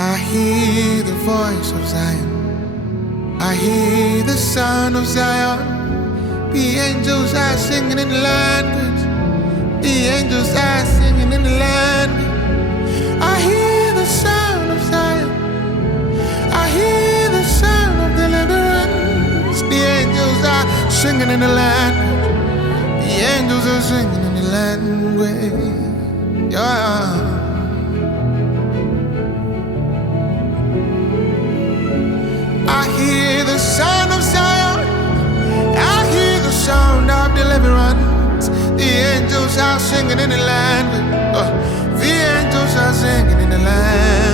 I hear the voice of Zion. I hear the sound of Zion. The angels are singing in the language. The angels are singing in the language. I hear the sound of Zion. I hear the sound of deliverance. The angels are singing in the language. The angels are singing in the language. Yeah. I hear the sound of Zion. I hear the sound of deliverance. The angels are singing in the land. The angels are singing in the land.